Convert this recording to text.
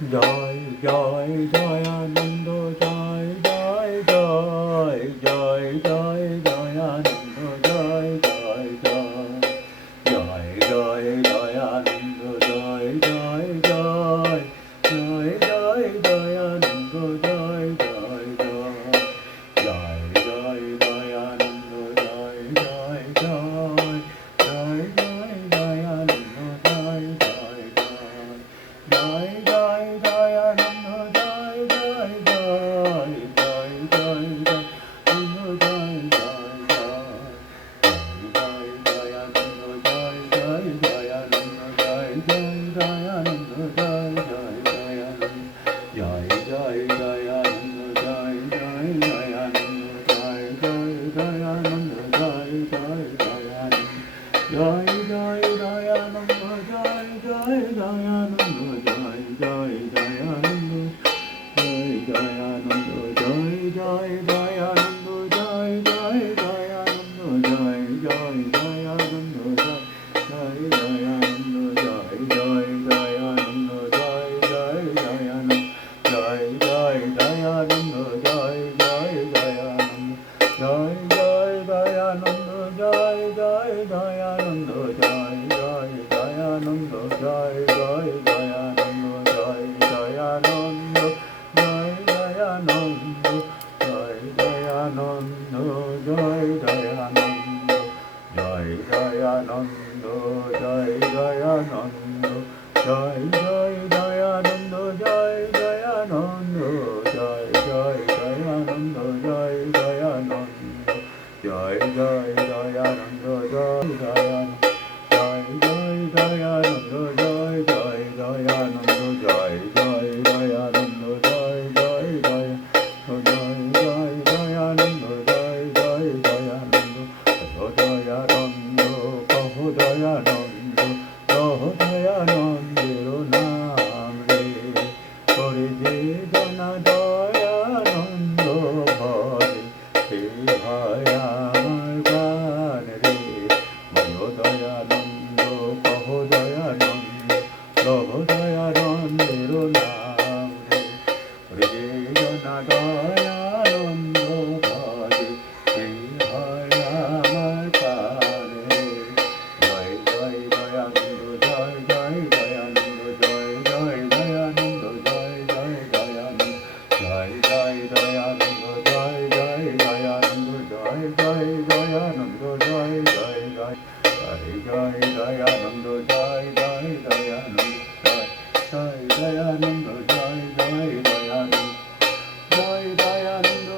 জয় জয় দয়ানন্দ জয় জয় জয় জয় জয় দয়ানন্দ জয় জয় জয় জয় জয় দয়ানন্দ জয় জয় জয় জয় জয় দয়ানন্দ জয় জয় জয় জয় জয় দয়ানন্দ জয় জয় জয় জয় জয় দয়ানন্দ জয় জয় জয় জয় দয়ানন্দ জয় জয় জয় জয় জয় দয়ানন্দ জয় জয় জয় দয়ানন্দ জয় জয় দয়ানন্দ জয় জয় দয়ানন্দ জয় জয় দয়ানন্দ জয় জয় দয়ানন্দ জয় জয় দয়ানন্দ জয় জয় দয়ানন্দ জয় জয় দয়ানন্দ জয় জয় দয়ানন্দ জয় জয় দয়ানন্দ জয় জয় দয়ানন্দ জয় দয়ানন্দ জয় জয় দয়ানন্দ জয় জয় দয়ানন্দ জয় জয় দয়ানন্দ জয় জয় দয়ানন্দ জয় জয় দয়ানন্দ জয় জয় দয়ানন্দ জয় জয় দয়ানন্দ জয় জয় দয়ানন্দ জয় জয় দয়ানন্দ জয় জয় দয়ানন্দ জয় জয় দয়ানন্দ জয় জয় দয়ানন্দ জয় দয়ানন্দ জয় দয়ানন্দ জয় দয়ানন্দ জয় দয়ানন্দ জয় দয়ানন্দ জয় দয়ানন্দ জয় জয় দয়ানন্দ জয় দয়ানন্দ জয় জয় দয়ানন্দ জয় দয়ানন্দ জয় জয় দয়ানন্দ জয় দয়ানন্দ জয় জয় দয়ানন্দ জয় জয় দয়ানন্দ জয় জয় দয়ানন্দ জয় জয় দয়ানন্দ জয় জয় দয়ানন্দ জয় জয় দয়ানন্দ দয়ানন্দ কহো দয়ানন্দ কহো দয়ানন্দের নাম রে করে যে জনা দয়ানন্দ ভরে সে হয় আমার প্রাণ রে বলো দয়ানন্দ কহো দয়ানন্দ কহো দয়ানন্দের নাম রে করে যে জনা দয়ানন্দ ভরে সে হয় আমার প্রাণ রে জয় জয় দয়ানন্দ জয় জয় দয়ানন্দ জয় জয় দয়ানন্দ জয় জয় দয়ানন্দ জয় জয় দয়ানন্দ জয় জয় দয়ানন্দ জয় জয় দয়ানন্দ জয় জয় জয় জয় জয় দয়ানন্দ জয় জয় দয়ানন্দ জয় জয় দয়ানন্দ জয় জয় দয়ানন্দ জয় দয়ানন্দ